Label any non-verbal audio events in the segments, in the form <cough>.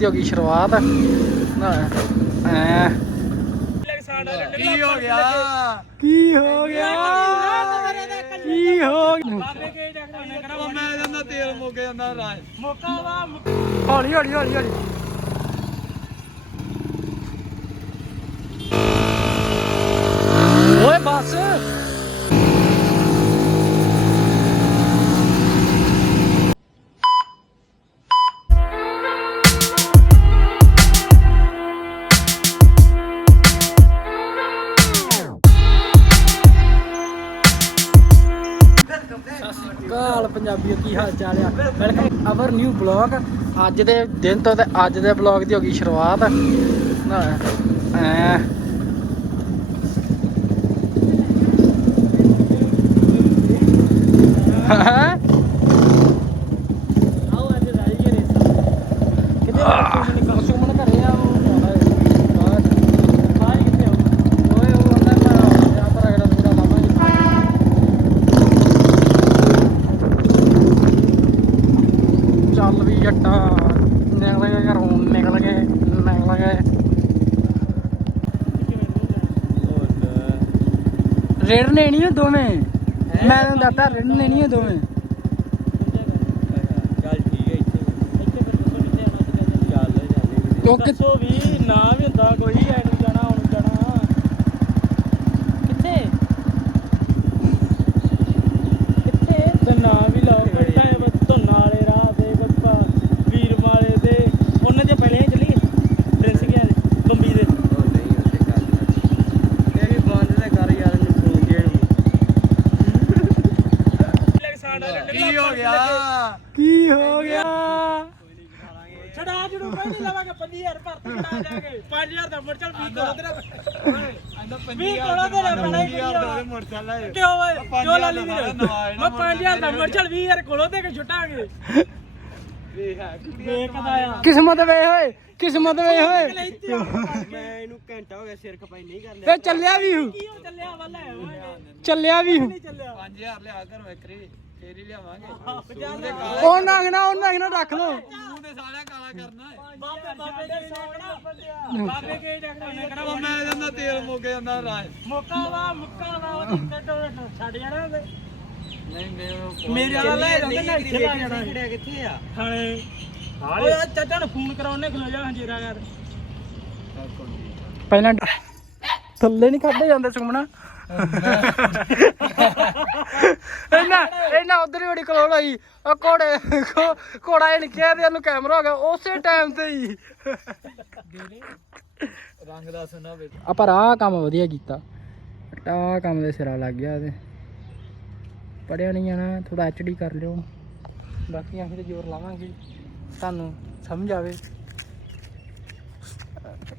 ਦੀ ਹੋ ਗਈ ਸ਼ੁਰੂਆਤ। ਐ। ਕੀ ਹੋ ਗਿਆ? ਕੀ ਹੋ ਗਿਆ? ਕੀ ਹੋ ਗਿਆ? ਮੈਂ ਜਾਂਦਾ ਤੇਲ ਮੁੱਕ ਜਾਂਦਾ ਰਾਜ ਹੌਲੀ ਹੌਲੀ ਹੌਲੀ ਹੌਲੀ। ਓਏ ਬੱਸ। ਹਾਲ ਚਾਲ ਆ। ਵੈਲਕਮ ਆਵਰ ਨਿਊ ਬਲੌਗ ਅੱਜ ਦੇ ਦਿਨ ਤੋਂ ਤੇ ਅੱਜ ਦੇ ਬਲੌਗ ਦੀ ਹੋ ਗਈ ਸ਼ੁਰੂਆਤ। ਐ। ਹੈਂ? ਕਿਤੇ ਉਹ ਸੁਮਨ ਘਰੇ ਆ ਉਹ ਬਾਹਰ ਬਾਹਰ ਕਿੱਥੇ ਆ ਉਹ? ਓਏ ਉਹ ਆਂਦਾ ਮੈਂ ਆ ਪਰ ਅਗਲਾ ਪੂਰਾ ਲਾਵਾਂਗੇ ਚੱਲ ਵੀ ਜੱਟਾ ਨਿਕਲ ਗਏ ਘਰੋਂ ਨਿਕਲ ਗਏ ਨਿਕਲ ਗਏ ਰੇੜਨੇ ਨਹੀਂ ਉਹ ਦੋਵੇਂ ਮੈਂ ਤੈਨੂੰ ਦੱਸਦਾ ਰੇੜਨੇ ਨਹੀਂ ਉਹ ਦੋਵੇਂ ਚੱਲ ਠੀਕ ਹੈ ਇੱਥੇ ਚੱਲ ਚੱਲ ਕਿਉਂਕਿ ਦੱਸੋ ਵੀ ਨਾ ਵੀ ਹੁੰਦਾ ਕੋਈ ਐ ਨੂੰ ਜਾਣਾ ਹੁਣ ਜਾਣਾ ਕਿੱਥੇ ਕਿੱਥੇ ਤੇ ਨਾ ਵੀ ਲਾਓ ਕੋਟਾ ਹੈ ਬਸ ਧੁੰਨਾ ਵਾਲੇ ਰਾਹ ਦੇ ਬੱਪਾ ਵੀਰ ਵਾਲੇ ਦੇ ਉਹਨਾਂ ਦੇ ਪਹਿਲੇ ਹੀ ਚੱਲੀਏ ਪ੍ਰਿੰਸ ਗਿਆ ਦੇ ਬੰਬੀ ਦੇ ਉਹ ਨਹੀਂ ਉੱਥੇ ਕਰ ਤੇਰੀ ਬੰਦ ਤੇ ਕਰ ਯਾਰ ਨੂੰ ਫੋਨ ਜੇ ਕੀ ਹੋ ਗਿਆ ਕੀ ਹੋ ਗਿਆ ਛੜਾ ਜੜੂ ਕੋਈ ਨਹੀਂ ਲਵਾਂਗੇ 5000 ਭਰਤ ਛੜਾ ਜਾਗੇ 5000 ਦਾ ਮੁੜ ਚੱਲ 20 ਕੋਲੋਂ ਤੇਰਾ ਆਂਦਾ ਵੀਹ ਕੋਲੋਂ ਤੇਰਾ ਬਣਾ ਹੀ ਯਾਰ ਦਾ ਮੋਟਰਸਾਈਕਲ ਹੈ ਕਿਉਂ ਓਏ? ਪੰਜ ਕਿਉਂ ਹਜ਼ਾਰ ਲਾਲੀ ਦਾ ਵੀਰੇ? ਨਵਾਂ ਹੈ ਨਾ ਮੈਂ 5000 ਦਾ ਮੁੜ ਚੱਲ 20000 ਕੋਲੋਂ ਦੇ ਕੇ ਛੁੱਟਾਂਗੇ। ਵੇਖਦਾ ਆ। ਕਿਸਮਤ ਵੇ ਹੋਏ ਕਿਸਮਤ ਵੇ ਹੋਏ ਮੈਂ ਇਹਨੂੰ ਘੰਟਾ ਹੋ ਗਿਆ ਸਿਰ ਖਪਾਈ ਨਹੀਂ ਕਰ ਤੇ ਚੱਲਿਆ ਵੀ ਚੱਲਿਆ? ਵੱਲ ਓਏ ਚੱਲਿਆ ਵੀ ਹੂੰ। ਨਹੀਂ ਚੱਲਿਆ। 5000 ਲਿਆ ਕਰੋ ਇੱਕਰੀ ਫੇਰ ਹੀ ਲਿਆਵਾਂਗੇ ਉਹ ਨੰਗਣਾ ਉਹ ਨੰਗਣਾ ਰੱਖ ਲੋ ਤੂੰ ਤੇ ਸਾਲਿਆ ਕਾਲਾ ਕਰਨਾ ਹੈ ਬਾਬੇ ਬਾਬੇ ਦੇ ਸੋਣਾ ਬਾਬੇ ਕੇ ਡਾਕਟਰ ਕਰਾ ਉਹ ਮੈਂ ਜਾਂਦਾ ਤੇਲ ਮੁੱਕ ਜਾਂਦਾ ਰਾਜ। ਮੁੱਕਾ ਵਾ ਮੁੱਕਾ ਵਾ ਉਹ ਟੱਟੋ ਛੱਡ ਜਾਣਾ ਉਹਦੇ। ਨਹੀਂ ਮੈਂ ਮੇਰੇ ਵਾਲਾ ਲੈ ਜਾਂਦੇ ਨਾ ਇੱਥੇ ਲਾ ਜਾਣਾ। ਖੜਿਆ ਕਿੱਥੇ ਆ? ਥਾਣੇ। ਓਏ ਆ ਚਾਚਾ ਨੂੰ ਫੋਨ ਕਰਾਉਣੇ ਖਲੋ ਜਾ ਹੰਜੀਰਾ ਪਹਿਲਾਂ ਥੱਲੇ ਨਹੀਂ ਕੱਢੇ ਜਾਂਦੇ ਸੁਮਣਾ ਇਹਨਾਂ ਇਹਨਾਂ ਉਧਰ ਹੀ ਬੜੀ ਕਲੋਲ ਹੋਈ ਉਹ ਕੋੜੇ ਕੋ- ਕੋੜਾ ਇਹ ਨਿਕਿਆ ਤੇ ਇਹਨੂੰ ਕੈਮਰਾ ਹੋ ਗਿਆ, ਉਸੇ ਟਾਈਮ ਤੇ ਹੀ। ਰੰਗ ਦਾ ਸੁਣਾ ਵੇ ਆ ਪਰ ਆਹ ਕੰਮ ਵਧੀਆ ਕੀਤਾ। ਆ ਕੰਮ ਦੇ ਸਿਰਾ ਲੱਗ ਗਿਆ ਤੇ ਪੜਿਆ ਨਹੀਂ ਜਾਣਾ ਥੋੜਾ ਐਚਡੀ ਕਰ ਲਿਓ। ਬਾਕੀ ਅਸੀਂ ਤੇ ਜ਼ੋਰ ਲਾਵਾਂਗੇ। ਤੁਹਾਨੂੰ ਸਮਝ ਆਵੇ।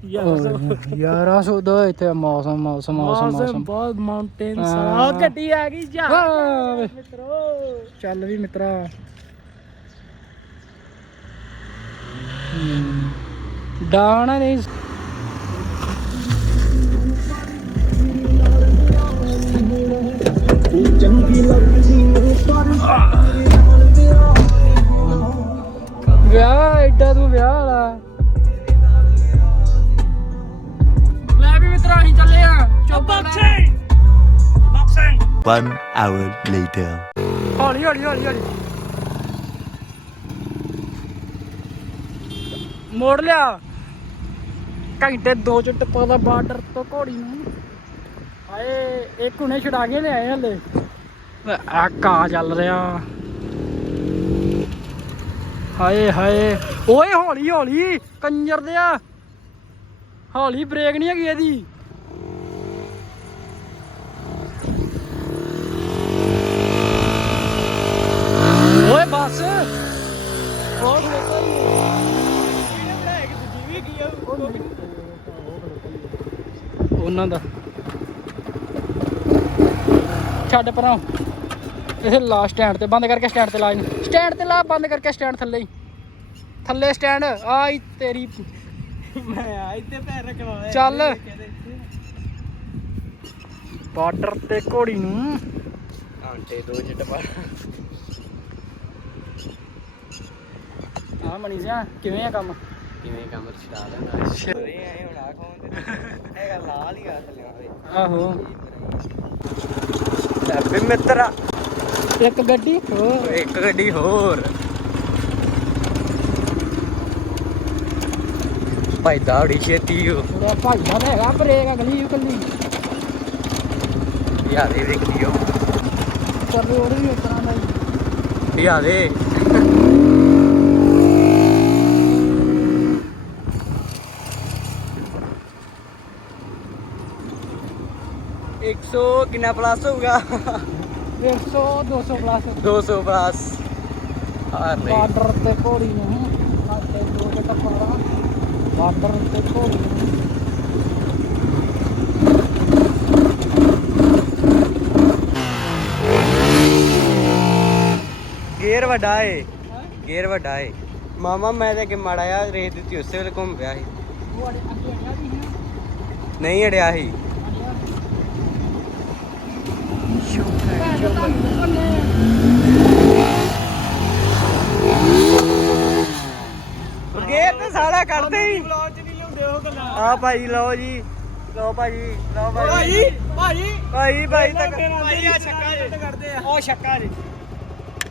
ਯਾਰ ਸੋਦਾ ਇੱਥੇ ਮੌਸਮ ਮੌਸਮ ਮੌਸਮ ਮੌਸਮ ਬਹੁਤ ਮਾਊਂਟੇਨਸ ਹਾਂ। ਆ ਗੱਡੀ ਆ ਗਈ ਜਾ ਵਾਹ ਵੇ। ਮਿੱਤਰੋ। ਚੱਲ ਵੀ ਮਿੱਤਰਾ। ਡਾਣਾ ਨਹੀਂ ਵਿਆਹ ਐਡਾ ਤੂੰ ਵਿਆਹ ਵਾਲਾ। ਚੁੱਪ ਬਾਕਸਿੰਗ One hour later. ਹੌਲੀ ਹੌਲੀ ਹੌਲੀ ਹੌਲੀ ਮੋੜ ਲਿਆ। ਘੰਟੇ ਦੋ ਚ ਟੱਪਾ ਦਾ ਬਾਰਡਰ ਤੋਂ ਘੋੜੀ ਨੂੰ। ਹਾਏ ਇੱਕ ਹੁਣੇ ਛੁਡਾ ਕੇ ਲਿਆਏ ਹਲੇ। ਆ ਕਾ ਚੱਲ ਰਿਹਾ। ਹਾਏ ਹਾਏ। ਓਏ ਹੌਲੀ ਹੌਲੀ। ਕੰਜਰ ਦਿਆ ਹੌਲੀ ਬ੍ਰੇਕ ਨਹੀਂ ਹੈਗੀ ਇਹਦੀ। ਓਏ ਬੱਸ। ਹੋਰ ਉਹਨਾਂ ਦਾ। ਛੱਡ ਪਰਾਂ। ਇਥੇ ਲਾ ਸਟੈਂਡ ਤੇ ਬੰਦ ਕਰਕੇ ਸਟੈਂਡ ਤੇ ਲਾ ਸਟੈਂਡ ਤੇ ਲਾ ਬੰਦ ਕਰਕੇ ਸਟੈਂਡ ਥੱਲੇ ਹੀ। ਥੱਲੇ ਸਟੈਂਡ ਆਈ ਤੇਰੀ। ਮੈਂ ਆ ਇੱਥੇ ਪੈਰ ਰਖਵਾਇਆ। ਚੱਲ। ਬਾਰਡਰ ਤੇ ਘੋੜੀ ਨੂੰ। ਘੰਟੇ ਦੋ ਚ ਟਪਾ ਹਾਂ ਮਣੀ ਸਿਆ ਕਿਵੇਂ ਆ ਕੰਮ? ਕਿਵੇਂ ਕੰਮ ਛਡਾ ਲੈਂਦਾ ਅਰੇ ਐ ਹੁਣ ਆ ਖੋਂ ਤੇ ਇਹ ਲਾਲ ਹੀ ਆ ਥੱਲੇ ਆਵੇ ਆਹੋ। ਲੈ ਵੀ ਮਿੱਤਰਾ ਇੱਕ ਗੱਡੀ? ਹੋਰ। ਇੱਕ ਗੱਡੀ ਹੋਰ। ਭਾਈ ਦਾੜੀ ਛੇਤੀ ਹੋ। ਉਹਦਾ ਭਾਈ ਦਾ ਤਾਂ ਹੈਗਾ ਬ੍ਰੇਕ ਅਗਲੀ ਕੱਲੀ ਯਾਰ ਇਹ ਦੇਖਦੀ ਹੋ। ਪਰ ਰੋਡ ਵੀ ਉਸ ਤਰ੍ਹਾਂ ਦਾ ਹੀ। ਯਾਰ ਇਹ ਇੱਕ ਸੌ ਕਿੰਨਾ ਪਲੱਸ ਹੋਊਗਾ? 100 200 ਪਲੱਸ 200 ਪਲੱਸ ਹਾਰ ਨਹੀਂ ਬਾਰਡਰ ਤੇ ਘੋੜੀ ਨੂੰ ਦੋ ਦੇ ਬਾਰਡਰ ਤੇ ਘੋੜੀ ਨੂੰ। ਗੇਅਰ ਵੱਡਾ ਏ। ਗੇਅਰ ਵੱਡਾ ਏ। ਮਾਮਾ ਮੈਂ ਤੇ ਕਿ ਮਾੜਾ ਆ ਰੇਤ ਦਿੱਤੀ ਉਸੇ ਵੇਲੇ ਘੁੰਮ ਪਿਆ ਸੀ। ਨਹੀਂ ਅੜਿਆ ਸੀ। ਗੇਅਰ ਤੇ ਸਾਰਾ ਕੱਢਦੇ ਹੀ। ਬਲੌਗ ਚ ਨਹੀਂ ਲਿਆਉਂਦੇ ਉਹ ਗੱਲਾਂ। ਆ ਭਾਈ ਲਓ ਜੀ। ਲਓ ਭਾਜੀ ਲਓ ਭਾਜੀ ਭਾਈ ਭਾਈ। ਭਾਈ ਭਾਈ ਤੱਕ ਭਾਈ ਆ ਛੱਕਾ ਜੇ ਕਰਦੇ ਆ। ਉਹ ਛੱਕਾ ਜੇ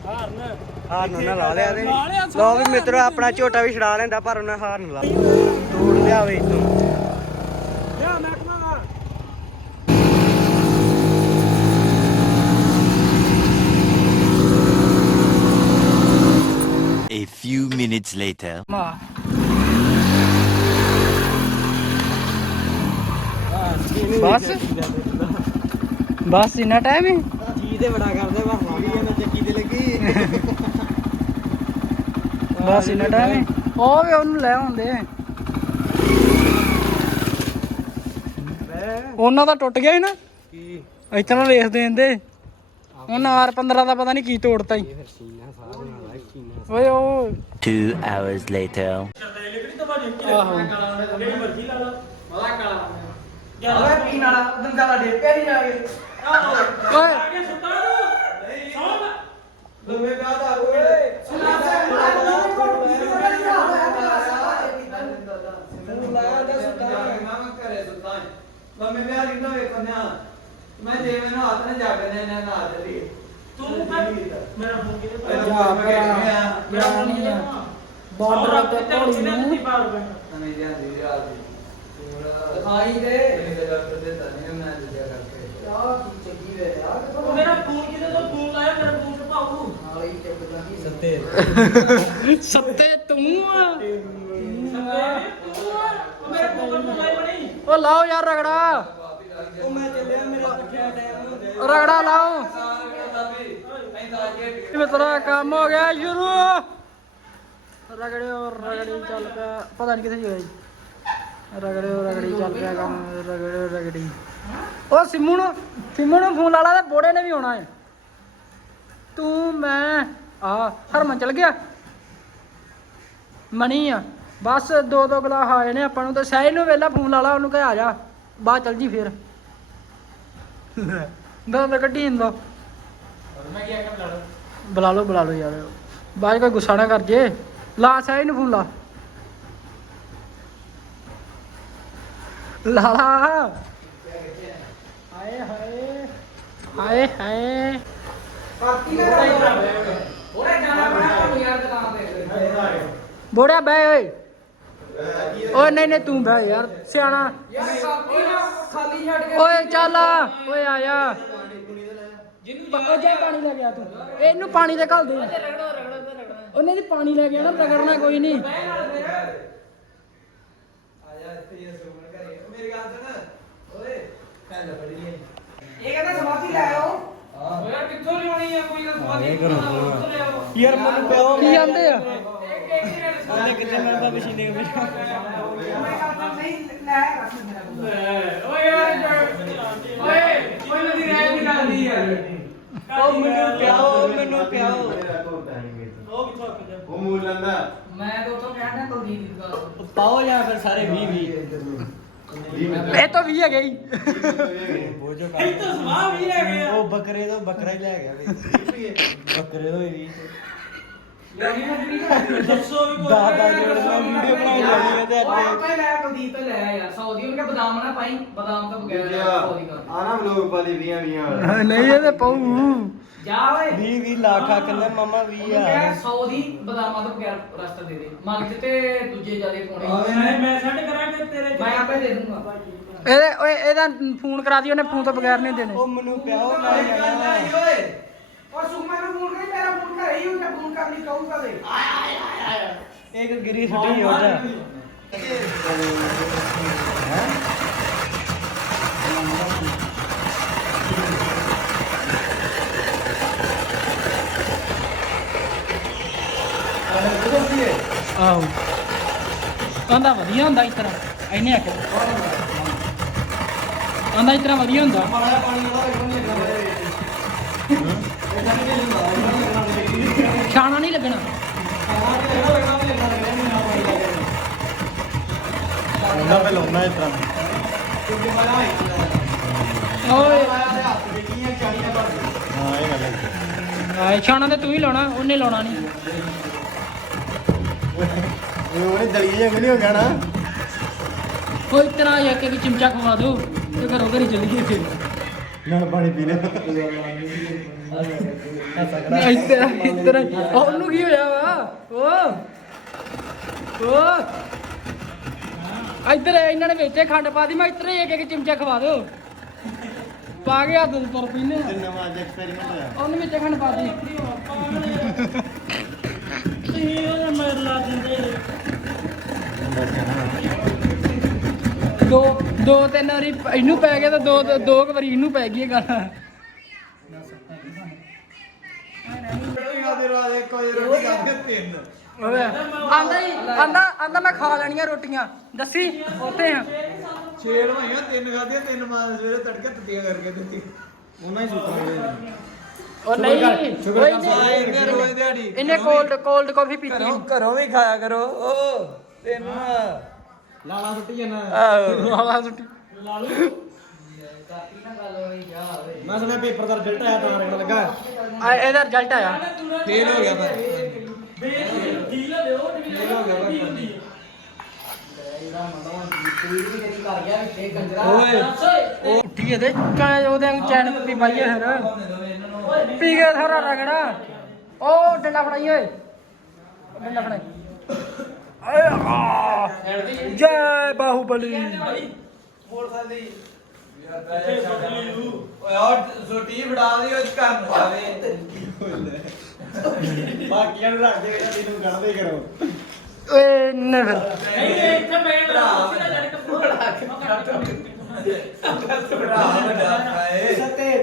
ਹਾਰਨ। ਹਾਰ ਨੂੰ ਨਾ ਲਾ ਲਿਆ ਤੇ ਲਓ ਵੀ ਮਿੱਤਰੋ ਆਪਣਾ ਝੋਟਾ ਵੀ ਛਡਾ ਲੈਂਦਾ ਪਰ ਉਹਨੇ ਹਾਰ ਨੂੰ ਲਾ ਤੋੜ ਲਿਆ ਵੇ ਤੂੰ few minutes later. ਮਾ ਬਸ। ਬਸ ਇੰਨਾ ਟਾਈਮ ਹੀ? ਜੀ ਤੇ ਬੜਾ ਕਰਦੇ ਪਰ ਵੀ ਜਾਂਦਾ ਚੱਕੀ ਤੇ ਲੱਗੀ। ਬਸ ਇੰਨਾ ਟਾਈਮ ਹੀ? ਉਹ ਵੀ ਉਹਨੂੰ ਲੈ ਆਉਂਦੇ ਉਹਨਾਂ ਦਾ ਟੁੱਟ ਗਿਆ ਸੀ ਨਾ? ਕੀ? ਇਤਨਾ ਦੇ। ਦਿੰਦੇ ਉਹਨਾਂ ਆਰ 15 ਦਾ ਪਤਾ ਨਹੀਂ ਕੀ ਤੋੜਤਾ ਹੀ ਫਿਰ ਸੀਨਾ ਸਾਰਾ ਨਾਲ ਸੀਨਾ ਓਏ ਉਹ Two hours later. ਆਹੋ ਜਿਹੜੀ ਮਰਜ਼ੀ ਲਾ ਲਾ ਓਏ ਪੀਣ ਵਾਲਾ ਉਦੋਂ ਦਾ ਡੇਪਿਆ ਨਹੀਂ ਜਾ ਕੇ ਓਏ ਆਗੇ ਸੁੱਤਾ ਨੂੰ ਸੌਂ ਲੰਮੇ ਪਿਆ ਦਾ ਓਏ ਮੰਮੀ ਮੈਂ ਰਿੰਨਾ ਵੇਖਣਿਆ ਮੈਂ ਜੇ ਮੈਨੂੰ ਹੱਥ ਨਾ ਜਾਗਣੇ ਨਾ ਨਾ ਚਲੀ ਤੂੰ ਕਰ ਮੇਰਾ ਫੋਨ ਕਿਤੇ ਜਾ ਬਾਰਡਰ ਤੇ ਘੋੜੀ ਨੂੰ ਨਵੀਂ ਜਾਂਦੀ ਰਾਤ ਦੀ ਦਿਖਾਈ ਦੇ ਮੇਰੇ ਡਾਕਟਰ ਦੇ ਤਾਂ ਮੈਂ ਦੂਜਾ ਕਰਕੇ ਯਾਰ ਕੀ ਚੱਕੀ ਵੇ ਯਾਰ ਉਹ ਮੇਰਾ ਫੋਨ ਕਿਤੇ ਤੋਂ ਫੋਨ ਲਾਇਆ ਮੇਰਾ ਫੋਨ ਤੇ ਭਾਉ ਨਾਲ ਹੀ ਚੱਕ ਲਾਂਗੀ <laughs> ਸੱਤੇ ਤੂੰ ਆ ਉਹ ਲਾਓ ਯਾਰ ਰਗੜਾ। ਉਹ ਮੈਂ ਚੱਲਿਆ ਮੇਰੇ ਪੁੱਠਿਆ ਟਾਈਮ ਹੁੰਦੇ ਰਗੜਾ ਲਾਓ। ਮਿੱਤਰਾ ਕੰਮ ਹੋ ਗਿਆ ਸ਼ੁਰੂ। ਰਗੜਿਓ ਰਗੜੀ ਚੱਲ ਪਿਆ। ਪਤਾ ਨਹੀਂ ਕਿੱਥੇ ਹੋਇਆ ਜੀ ਰਗੜਿਓ ਰਗੜੀ ਚੱਲ ਪਿਆ ਕੰਮ। ਰਗੜਿਓ ਰਗੜੀ। ਉਹ ਸਿੰਮੂ ਨੂੰ ਸਿੰਮੂ ਨੂੰ ਫੋਨ ਲਾ ਲਾ ਤੇ ਬੋੜੇ ਨੇ ਵੀ ਆਉਣਾ ਹੈ। ਤੂੰ ਮੈਂ ਆ ਹਰਮਨ ਚਲ ਗਿਆ। ਮਣੀ ਆ। ਬਸ ਦੋ ਦੋ ਗਲਾਸ ਆਏ ਨੇ ਆਪਾਂ ਨੂੰ ਤੇ ਸਹਿਜ ਨੂੰ ਵੇਲਾ ਫੋਨ ਲਾ ਲਾ ਉਹਨੂੰ ਕਹਿ ਆ ਜਾ। ਬਾਅਦ ਚਲ ਜੀ ਫੇਰ। ਦੰਦ ਕੱਢੀ ਜਾਂਦਾ। ਬੁਲਾ ਲਓ ਬੁਲਾ ਲਓ ਯਾਰ। ਬਾਅਦ 'ਚ ਕੋਈ ਗੁੱਸਾ ਨਾ ਕਰ ਜੇ। ਲਾ ਸਹਿਜ ਨੂੰ ਫੋਨ ਲਾ। ਲਾ ਲਾ। ਹਾਏ ਹਾਏ। ਹਾਏ ਹਾਏ ਬੋੜਿਆ ਬੈ ਓਏ। ਓਏ ਨਹੀਂ ਨਹੀਂ ਤੂੰ ਬੈ ਯਾਰ ਸਿਆਣਾ। ਖਾਲੀ ਛੱਡ ਓਏ ਚੱਲ ਓਏ ਆਇਆ ਉਹ ਜਾ ਪਾਣੀ ਲੈ ਗਿਆ ਤੂੰ। ਇਹਨੂੰ ਪਾਣੀ ਦੇ ਘੱਲ ਦੇ। ਉਹਨੇ ਜੀ ਪਾਣੀ ਲੈ ਗਿਆ ਨਾ ਰਗੜਨਾ ਕੋਈ ਨਹੀਂ। ਆਇਆ ਇੱਥੇ ਇਹ ਸੁਣ ਕਰੇ ਮੇਰੀ ਗੱਲ ਸੁਣ। ਓਏ ਕਹਿੰਦਾ ਫੜੀ ਲਈ ਯਾਰ ਕਿੱਥੋਂ ਲਿਆਉਣੀ ਆ? ਕੋਈ ਸਵਾਦੀ ਯਾਰ ਮੈਨੂੰ ਪਿਓ ਕੀ ਜਾਂਦੇ ਆ। ਉਹਨੇ ਕਿੱਥੇ ਮਿਲਦਾ ਮਸ਼ੀਨੇ ਵਿੱਚ ਓਏ ਯਾਰ ਓਏ ਕੋਈ ਨਦੀ ਰਹਿ ਨਹੀਂ ਜਾਂਦੀ ਯਾਰ ਉਹ ਮੈਨੂੰ ਪਿਆਓ ਮੈਨੂੰ ਪਿਆਓ ਉਹ ਕਿੱਥੋਂ ਆ ਗਿਆ ਉਹ ਮੂਲ ਲੰਦਾ ਮੈਂ ਤਾਂ ਉਤੋਂ ਕਹਿਣਾ ਕੁਲਦੀਪ ਦੀ ਗੱਲ ਪਾਓ ਜਾਂ ਫਿਰ ਸਾਰੇ 20 20 ਇਹ ਤਾਂ ਵੀ ਹੈਗੇ ਹੀ ਇਹ ਤਾਂ ਸਵਾਹ ਵੀ ਹੈਗੇ ਆ। ਉਹ ਬੱਕਰੇ ਤੋਂ ਬੱਕਰਾ ਹੀ ਲੈ ਗਿਆ ਵੀ ਬੱਕਰੇ ਤੋਂ ਹੀ 20 ਦੱਸੋ ਵੀ ਦਾ ਦਾ ਜਿਹੜਾ ਵੀਡੀਓ ਬਣਾਉਣ ਲੱਗੀ ਹੈ ਤੇ ਅੱਜ। ਆਪਾਂ ਹੀ ਲੈ ਕੁਲਦੀਪ ਤੇ ਲੈ ਯਾਰ ਸੌਦੀ ਉਹਨੇ ਬਦਾਮ ਨਾ ਪਾਈ ਬਦਾਮ ਤੋਂ ਬਗੈਰ ਸੌਦੀ ਕਰ। ਆਣਾ ਵਲੋਗ ਵਾਲੀ। 20 20 ਨਹੀਂ ਇਹ ਤੇ ਪਊ। ਜਾ ਓਏ। 20 20 ਲੱਖ ਆ ਕਿੰਨੇ ਮਾਮਾ 20 ਉਹਨੂੰ ਕਿਹਾ ਆ ਸੌ ਦੀ ਬਦਾਮਾਂ ਤੋਂ ਬਗੈਰ ਰਸਤਾ ਦੇ ਦੇ। ਮਗਜ ਤੇ ਦੂਜੇ ਜਿਆਦੇ ਪਾਉਣੇ ਮੈਂ ਮੈਂ ਸੈੱਟ ਕਰਾਂਗੇ ਤੇਰੇ ਮੈਂ ਆਪੇ ਦੇ ਦੂੰਗਾ। ਇਹਦੇ ਓਏ ਇਹਦਾ ਫੋਨ ਕਰਾ ਦੀ ਉਹਨੇ ਫੋਨ ਤੋਂ ਬਗੈਰ ਨਹੀਂ ਦੇਣੇ। ਉਹ ਮੈਨੂੰ ਪਿਆਓ ਮੈਂ ਜਾਣਾ। ਓਏ। ਓ ਸੁਮਾ ਨੂੰ ਫੋਨ ਕਰ ਮੇਰਾ ਫੋਨ ਘਰੇ ਹੀ ਉਹਨੇ ਫੋਨ ਕਰਨੀ ਕਹੂਗਾ ਦੇ ਇੱਕ ਗਿਰੀ ਛੁੱਟੀ ਹੋ ਜਾ। ਆਹੋ। ਕਹਿੰਦਾ ਵਧੀਆ ਹੁੰਦਾ ਇਸ ਤਰ੍ਹਾਂ। ਇਹਨੇ ਆਖਿਆ ਕਹਿੰਦਾ ਇਸ ਤਰ੍ਹਾਂ ਵਧੀਆ ਹੁੰਦਾ। ਛਾਣਾ ਨਹੀਂ ਲੱਗਣਾ। ਉਹਨਾਂ ਪੇ ਲਾਉਣਾ ਇਸ ਤਰ੍ਹਾਂ। ਓਏ। ਹਾਂ ਇਹ ਗੱਲ ਹੈ। ਆਏ ਛਾਣਾ ਤੇ ਤੂੰ ਹੀ ਲਾਉਣਾ ਉਹਨੇ ਲਾਉਣਾ ਨਹੀਂ। ਇਹ ਉਹਨੇ ਦਲੀਏ ਜੰਗ ਨਹੀਂ ਹੋ ਗਿਆ ਨਾ। ਕੋਈ ਤਰ੍ਹਾਂ ਇੱਕ ਕਿ ਚਮਚਾ ਖਵਾ ਦਿਓ ਤੇ ਘਰੋਂ ਘਰੀ ਚੱਲੀਏ ਫਿਰ। ਨਾਲ ਪਾਣੀ ਪੀ ਲੈ ਇੱਧਰ ਇੱਧਰ ਉਹਨੂੰ ਕੀ ਹੋਇਆ ਵਾ? ਓ ਓ। ਇੱਧਰ ਇਹਨਾਂ ਨੇ ਵਿੱਚੇ ਖੰਡ ਪਾ ਦੀ ਮੈਂ ਇੱਧਰ ਹੀ ਇੱਕ ਇੱਕ ਚਮਚਾ ਖਵਾ ਦਿਓ। ਪਾ ਕੇ ਹੱਥ ਤੁਰ ਪੀਨੇ। ਨਵਾਂ ਐਕਸਪੈਰੀਮੈਂਟ ਹੋਇਆ। ਉਹਨੂੰ ਵਿੱਚ ਖੰਡ ਪਾ ਦੀ। ਉਹ ਲਾ ਦਿੰਦੇ ਦੋ ਦੋ ਤਿੰਨ ਵਾਰੀ ਇਹਨੂੰ ਪੈ ਗਿਆ ਤਾਂ ਦੋ ਦੋ ਕੁ ਵਾਰੀ ਇਹਨੂੰ ਪੈ ਗਈ ਇਹ ਗੱਲ। ਓਏ ਆਂਦਾ ਹੀ ਆਂਦਾ ਆਂਦਾ ਮੈਂ ਖਾ ਲੈਣੀਆਂ ਰੋਟੀਆਂ। ਦੱਸੀ ਉੱਥੇ ਆ। ਛੇੜ ਭਾਈਆਂ ਤਿੰਨ ਖਾਧੀਆਂ ਤਿੰਨ ਮਾਂ ਸਵੇਰੇ ਤੜਕੇ ਟੁੱਟੀਆਂ ਕਰਕੇ ਦਿੱਤੀ। ਉਹਨਾਂ ਹੀ ਸੁੱਤਾ ਉਹ ਨਹੀਂ ਇਹਨੇ- ਰੋਜ਼ ਦਿਹਾੜੀ ਇਹਨੇ ਕੋਲਡ ਕੋਲਡ ਕਾਫੀ ਪੀਤੀ ਘਰੋਂ ਘਰੋਂ ਵੀ ਖਾਇਆ ਕਰੋ। ਓ ਤੈਨੂੰ ਲਾਲਾ ਸੁੱਟੀ ਜਾਣਾ ਆਹੋ। ਆਵਾਜ਼ ਉੱਠੀ ਮੈਂ ਸੁਣਿਆ ਪੇਪਰ ਦਾ ਰਿਜ਼ਲਟ ਆਇਆ ਤਾਂ ਰਗੜ ਲੱਗਾ। ਆ ਇਹਦਾ ਰਿਜ਼ਲਟ ਆਇਆ। ਫੇਲ ਹੋ ਗਿਆ ਪਰ ਢੀਲ ਲਿਓ ਢੀਲ ਹੋ ਗਿਆ ਹੈ ਓਏ। ਉੱਠੀ ਇਹਦੇ ਕਾ ਉਹਦੇ ਨੂੰ ਚੈਨ ਕੁੱਤੀ ਪਾਈਏ ਫਿਰ। ਪੀ ਕੇ ਸਾਰਾ ਰਗੜਾ। ਉਹ ਡੰਡਾ ਫੜਾਈ, ਓਏ। ਡੰਡਾ ਫੜਾਈ। ਓਏ ਆ ਜੈ ਬਾਹੂਬਲੀ। ਓਏ ਆ ਛੋਟੀ ਫੜਾ ਦੀ ਉਹ ਘਰ ਜਾਵੇ ਬਾਕੀਆਂ ਨੂੰ ਰੱਖ ਦੇ ਤੈਨੂੰ ਗਣਦੇ ਕਰੋ ਓਏ ਨੇ ਫਿਰ ਨਹੀਂ ਇੱਥੇ ਮੈਂ ਲਾ ਸਿੱਧਾ ਜੜ ਕੇ ਭਰਾ ਵੱਡਾ ਏ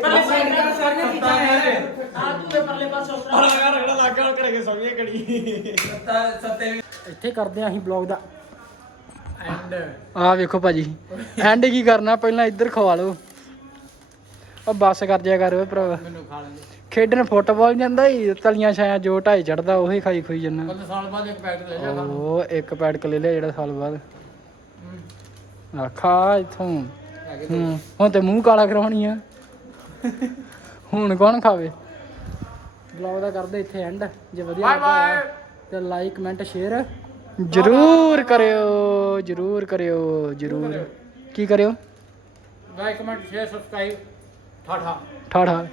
ਪਰਲੇ ਸਾਈਡ ਦਾ ਸਾਰੀਆਂ ਕੀਤਾ ਹੈ ਆ ਤੂੰ ਦੇ ਪਰਲੇ ਪਾਸੇ ਉਸ ਤਰ੍ਹਾਂ ਲਗਾ ਰਗੜਾ ਲੱਗਾ ਕਰੇ ਸਮਝੇ ਕੜੀ ਸੱਤਾ ਸੱਤੇ ਵੀ ਇੱਥੇ ਕਰਦੇ ਆਂ ਅਸੀਂ ਬਲੌਗ ਦਾ। ਐਂਡ ਆ ਵੇਖੋ ਭਾਜੀ। ਐਂਡ ਕੀ ਕਰਨਾ? ਪਹਿਲਾਂ ਇੱਧਰ ਖਵਾ ਲਓ। ਉਹ ਬੱਸ ਕਰ ਜਿਆ ਕਰ ਓਏ ਭਰਾਵਾ। ਮੈਨੂੰ ਖਾ ਲੈਂਦੇ। ਖੇਡਣ ਫੁੱਟਬਾਲ ਜਾਂਦਾ ਹੀ ਤਲੀਆਂ ਛਾਇਆ ਜੋ ਢਾਈ ਚੜਦਾ ਉਹੀ ਖਾਈ ਖੋਈ ਜੰਨਾ ਕੱਲ ਸਾਲ ਬਾਅਦ ਇੱਕ ਪੈਕਟ ਲੈ ਜਾ ਖਾ ਉਹ ਇੱਕ ਪੈਡਕ ਲੈ ਲਿਆ ਜਿਹੜਾ ਸਾਲ ਬਾਅਦ। ਆ ਖਾ ਇਥੋਂ। ਹੂੰ ਹੁਣ ਤੇ ਮੂੰਹ ਕਾਲਾ ਕਰਾਉਣੀ ਆ। ਹੁਣ ਕੌਣ ਖਾਵੇ? ਬਲੌਗ ਦਾ ਕਰਦੇ ਇੱਥੇ ਐਂਡ ਜੇ ਵਧੀਆ ਲੱਗਾ ਤੇ ਲਾਈਕ ਕਮੈਂਟ ਸ਼ੇਅਰ ਜਰੂਰ ਕਰਿਓ ਜਰੂਰ ਕਰਿਓ ਜਰੂਰ। ਕੀ ਕਰਿਓ? ਲਾਈਕ ਕਮੈਂਟ ਸ਼ੇਅਰ ਸਬਸਕ੍ਰਾਈਬ ਠਾਠਾ। ਠਾਠਾ।